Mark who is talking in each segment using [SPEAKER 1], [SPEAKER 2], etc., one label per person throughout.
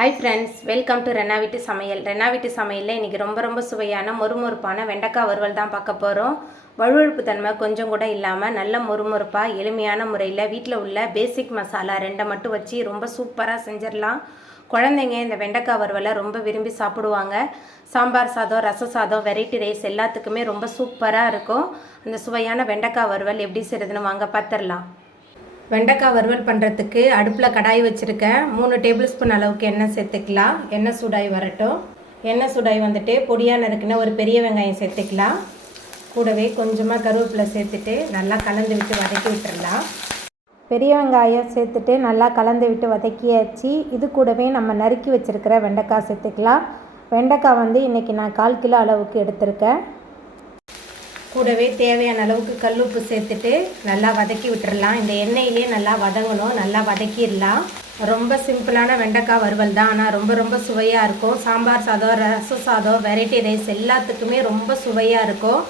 [SPEAKER 1] Hi friends welcome to Rena வீட்டு சமையல் ரெனா வீட்டு சமையலில் இன்றைக்கி ரொம்ப ரொம்ப சுவையான மொறுமொறுப்பான வெண்டைக்காய் வறுவல் தான் பார்க்க போகிறோம் வழுவழுப்பு தன்மை கொஞ்சம் கூட இல்லாமல் நல்ல மொறுமொறுப்பாக எளிமையான முறையில் வீட்டில் உள்ள பேசிக் மசாலா ரெண்டை மட்டும் வச்சு ரொம்ப சூப்பராக செஞ்சிடலாம். குழந்தைங்க இந்த வெண்டைக்காய் வறுவலை ரொம்ப விரும்பி சாப்பிடுவாங்க. சாம்பார் சாதம் ரச சாதம் வெரைட்டி ரைஸ் எல்லாத்துக்குமே ரொம்ப சூப்பராக இருக்கும். அந்த சுவையான வெண்டைக்காய் வறுவல் எப்படி செய்கிறதுன்னு வாங்க பார்த்துடலாம் வெண்டைக்காய் வறுவல் பண்ணுறதுக்கு அடுப்பில் கடாய் வச்சுருக்கேன் மூணு டேபிள் ஸ்பூன் அளவுக்கு எண்ணெய் சேர்த்துக்கலாம். எண்ணெய் சூடாய் வரட்டும். எண்ணெய் சூடாய் வந்துட்டு பொடியாக நறுக்குன ஒரு பெரிய வெங்காயம் சேர்த்துக்கலாம். கூடவே கொஞ்சமாக கருவேப்பிலை சேர்த்துட்டு நல்லா கலந்து விட்டு வதக்கி விட்டுடலாம் பெரிய வெங்காயம் சேர்த்துட்டு நல்லா கலந்து விட்டு வதக்கியாச்சு. இது கூடவே நம்ம நறுக்கி வச்சுருக்கிற வெண்டைக்காய் சேர்த்துக்கலாம். வெண்டைக்காய் வந்து இன்றைக்கி நான் கால் கிலோ அளவுக்கு எடுத்திருக்கேன். கூடவே தேவையான அளவுக்கு கல் உப்பு சேர்த்துட்டு நல்லா வதக்கி விட்டுறலாம். இந்த எண்ணெயிலே நல்லா வதங்கணும். நல்லா வதக்கிடலாம். ரொம்ப சிம்பிளான வெண்டைக்காய் வறுவல் தான். ஆனால் ரொம்ப ரொம்ப சுவையாக இருக்கும். சாம்பார் சாதம் ரச சாதம் வெரைட்டி ரைஸ் எல்லாத்துக்குமே ரொம்ப சுவையாக இருக்கும்.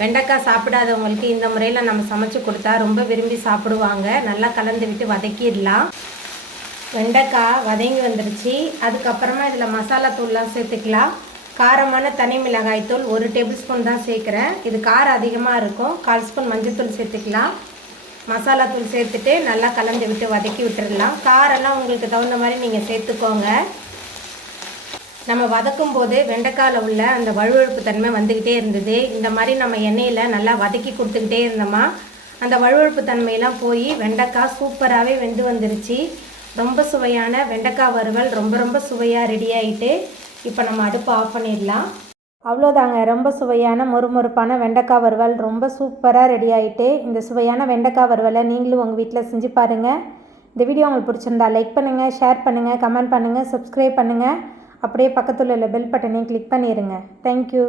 [SPEAKER 1] வெண்டைக்காய் சாப்பிடாதவங்களுக்கு இந்த முறையில் நம்ம சமைச்சு கொடுத்தா ரொம்ப விரும்பி சாப்பிடுவாங்க. நல்லா கலந்து விட்டு வதக்கிடலாம். வெண்டைக்காய் வதங்கி வந்துருச்சு. அதுக்கப்புறமா இதில் மசாலா தூள்லாம் சேர்த்துக்கலாம். காரமான தனி மிளகாய் தூள் ஒரு டேபிள் ஸ்பூன் தான் சேர்க்குறேன். இது காரம் அதிகமாக இருக்கும். கால் ஸ்பூன் மஞ்சள்தூள் சேர்த்துக்கலாம். மசாலா தூள் சேர்த்துட்டு நல்லா கலந்து விட்டு வதக்கி விட்டுடலாம் காரெல்லாம் உங்களுக்கு தகுந்த மாதிரி நீங்கள் சேர்த்துக்கோங்க. நம்ம வதக்கும் போது வெண்டைக்காயில் உள்ள அந்த வழுவழுப்பு தன்மை வந்துக்கிட்டே இருந்தது. இந்த மாதிரி நம்ம எண்ணெயில் நல்லா வதக்கி கொடுத்துக்கிட்டே இருந்தோமா அந்த வழுவழுப்பு தன்மையெல்லாம் போய் வெண்டைக்காய் சூப்பராகவே வெந்து வந்துருச்சு. ரொம்ப சுவையான வெண்டைக்காய் வறுவல் ரொம்ப ரொம்ப சுவையாக ரெடி ஆகிட்டு இப்போ நம்ம அடுப்பு ஆஃப் பண்ணிடலாம். அவ்வளோதாங்க. ரொம்ப சுவையான மொறுமொறுப்பான வெண்டைக்காய் வறுவல். ரொம்ப சூப்பராக ரெடி ஆகிட்டு இந்த சுவையான வெண்டைக்காய் வறுவலை நீங்களும் உங்கள் வீட்டில் செஞ்சு பாருங்கள் இந்த வீடியோ உங்களுக்கு பிடிச்சிருந்தா லைக் பண்ணுங்கள் ஷேர் பண்ணுங்கள் கமெண்ட் பண்ணுங்கள் சப்ஸ்கிரைப் பண்ணுங்கள் அப்படியே பக்கத்தில் உள்ள பெல் பட்டனையும் கிளிக் பண்ணிடுங்க தேங்க்யூ